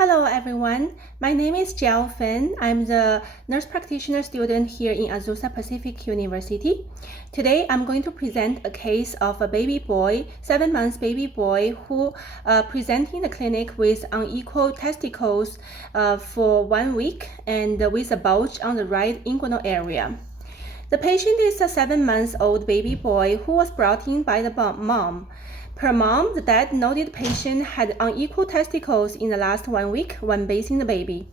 Hello everyone, my name is Jiao Fen. I'm the nurse practitioner student here in Azusa Pacific University. Today I'm going to present a case of a baby boy, 7 months baby boy who presented in the clinic with unequal testicles for 1 week and with a bulge on the right inguinal area. The patient is a 7-month-old baby boy who was brought in by the mom. Per mom, the dad noted patient had unequal testicles in the last 1 week when bathing the baby.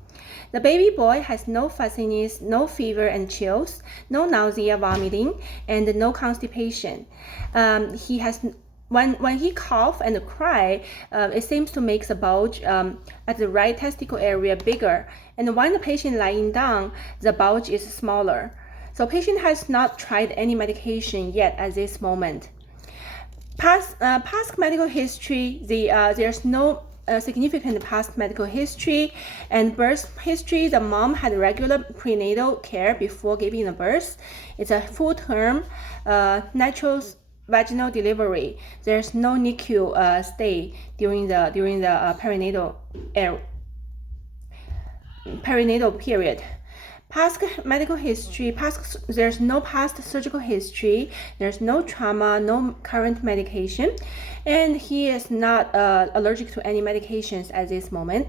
The baby boy has no fussiness, no fever and chills, no nausea, vomiting, and no constipation. When he cough and cry, it seems to make the bulge at the right testicle area bigger. And when the patient lying down, the bulge is smaller. So patient has not tried any medication yet at this moment. Past medical history, there's no significant past medical history, and birth history. The mom had regular prenatal care before giving the birth. It's a full-term natural vaginal delivery. There's no NICU stay during the perinatal period. Past medical history, there's no past surgical history, there's no trauma, no current medication, and he is not allergic to any medications at this moment.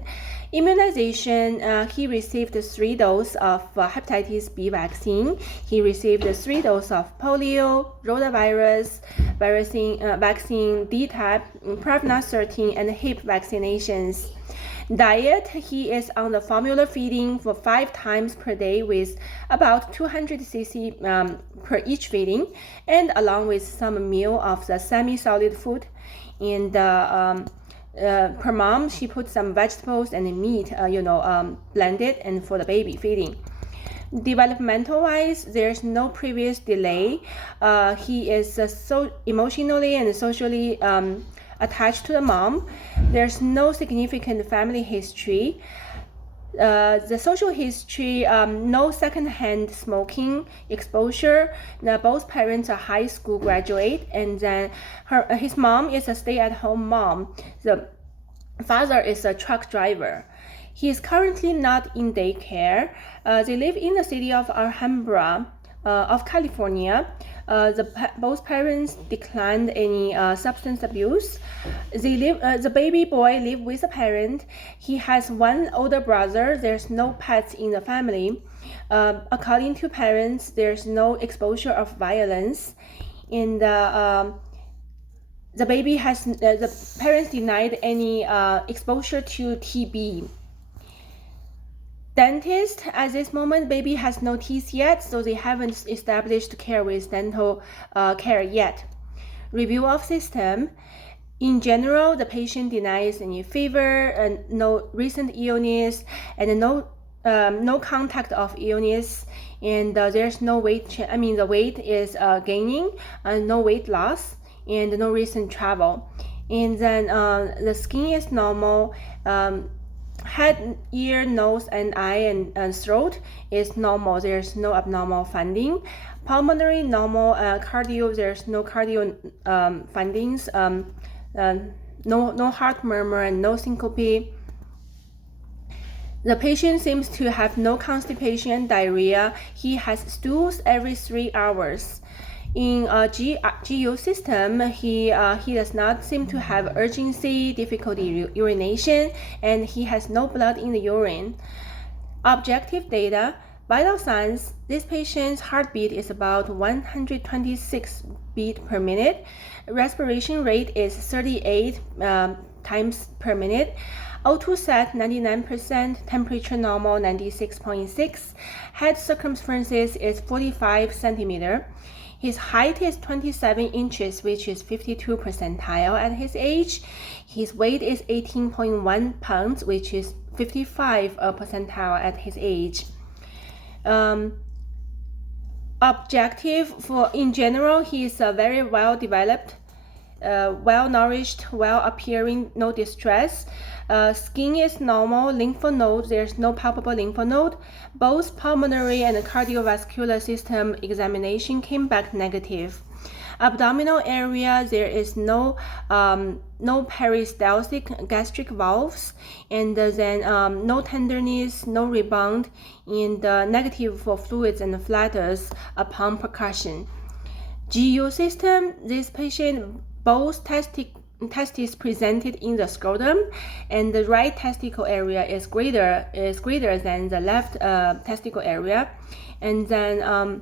Immunization, he received 3 doses of hepatitis B vaccine. He received 3 doses of polio, rotavirus vaccine, DTaP, Prevnar 13, and hip vaccinations. Diet, he is on the formula feeding for 5 times per day with about 200 cc per each feeding, and along with some meal of the semi-solid food. And per mom, she put some vegetables and meat, blended and for the baby feeding. Developmental wise, there's no previous delay. He is so emotionally and socially attached to the mom. There's no significant family history. The social history, no secondhand smoking exposure. Both parents are high school graduate, and then his mom is a stay-at-home mom. The father is a truck driver. He is currently not in daycare. They live in the city of Alhambra of California. Both parents declined any substance abuse. The baby boy lives with a parent. He has 1 older brother. There's no pets in the family. According to parents, there's no exposure of violence. And the parents denied any exposure to TB. Dentist, at this moment, baby has no teeth yet, so they haven't established care with dental care yet. Review of system. In general, the patient denies any fever and no recent illness and no contact of illness, and there's no weight change. The weight is gaining, no weight loss, and no recent travel. And then the skin is normal. Head, ear, nose, and eye and throat is normal. There's no abnormal finding. Pulmonary normal. Cardio, there's no cardio findings. No heart murmur and no syncope. The patient seems to have no constipation and diarrhea. He has stools every 3 hours. In GU system, he does not seem to have urgency, difficulty urination, and he has no blood in the urine. Objective data, vital signs, this patient's heartbeat is about 126 beats per minute. Respiration rate is 38 times per minute. O2 set 99%, temperature normal 96.6, head circumference is 45 centimeter. His height is 27 inches, which is 52 percentile at his age. His weight is 18.1 pounds, which is 55 percentile at his age. Objective for in general, he is very well developed, well nourished, well appearing, no distress. Skin is normal. Lymph node, there's no palpable lymph node. Both pulmonary and cardiovascular system examination came back negative. Abdominal area, there is no peristaltic gastric valves, and then no tenderness, no rebound, and negative for fluids and flutters upon percussion. GU system, this patient both testes presented in the scrotum, and the right testicle area is greater than the left testicle area, and then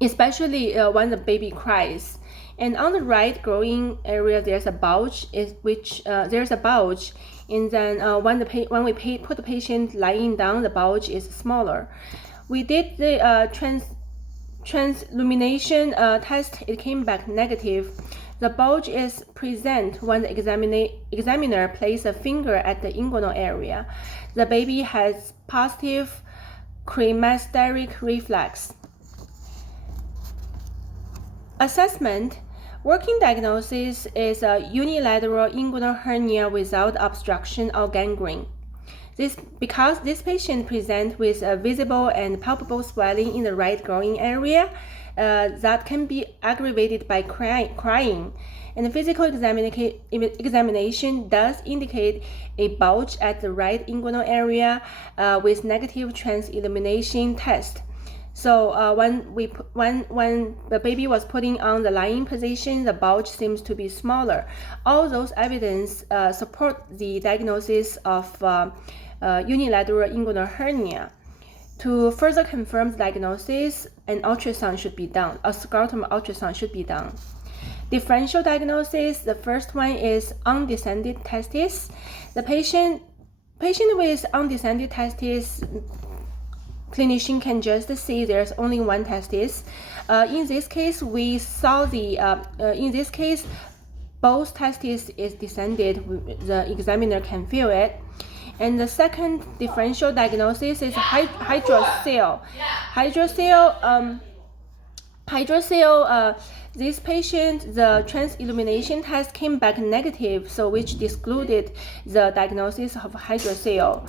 especially when the baby cries. And on the right growing area, there's a bulge, there's a bulge, and then when we put the patient lying down, the bulge is smaller. We did the translumination test. It came back negative. The bulge is present when the examiner places a finger at the inguinal area. The baby has positive cremasteric reflex. Assessment. Working diagnosis is a unilateral inguinal hernia without obstruction or gangrene. Because this patient presents with a visible and palpable swelling in the right growing area that can be aggravated by crying. And the physical examination does indicate a bulge at the right inguinal area with negative transillumination test. So when the baby was putting on the lying position, the bulge seems to be smaller. All those evidence support the diagnosis of unilateral inguinal hernia. To further confirm the diagnosis, an ultrasound should be done. A scrotum ultrasound should be done. Differential diagnosis. The first one is undescended testis. The patient with undescended testis, clinician can just see there's only one testis. In this case, we saw in this case, both testes is descended. The examiner can feel it. And the second differential diagnosis is hydrocele. Hydrocele, this patient, the transillumination test came back negative, so which excluded the diagnosis of hydrocele.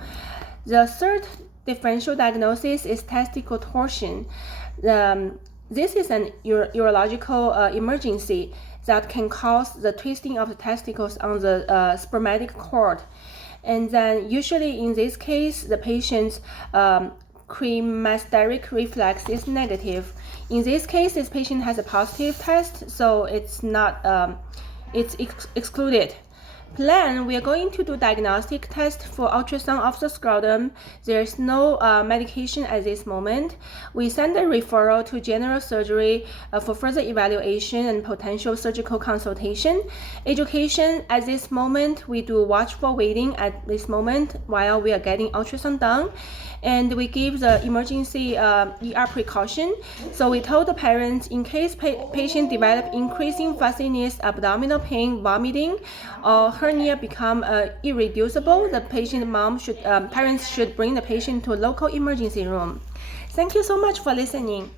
The third differential diagnosis is testicle torsion. This is an urological emergency that can cause the twisting of the testicles on the spermatic cord. And then usually in this case, the patient's cremasteric reflex is negative. In this case, this patient has a positive test, so it's not, it's excluded. Plan, we are going to do diagnostic test for ultrasound of the scrotum. There's no medication at this moment. We send a referral to general surgery for further evaluation and potential surgical consultation. Education, at this moment, we do watchful waiting at this moment while we are getting ultrasound done. And we give the emergency ER precaution. So we told the parents, in case patient develop increasing fussiness, abdominal pain, vomiting, or hernia become irreducible, the parents should bring the patient to a local emergency room. Thank you so much for listening.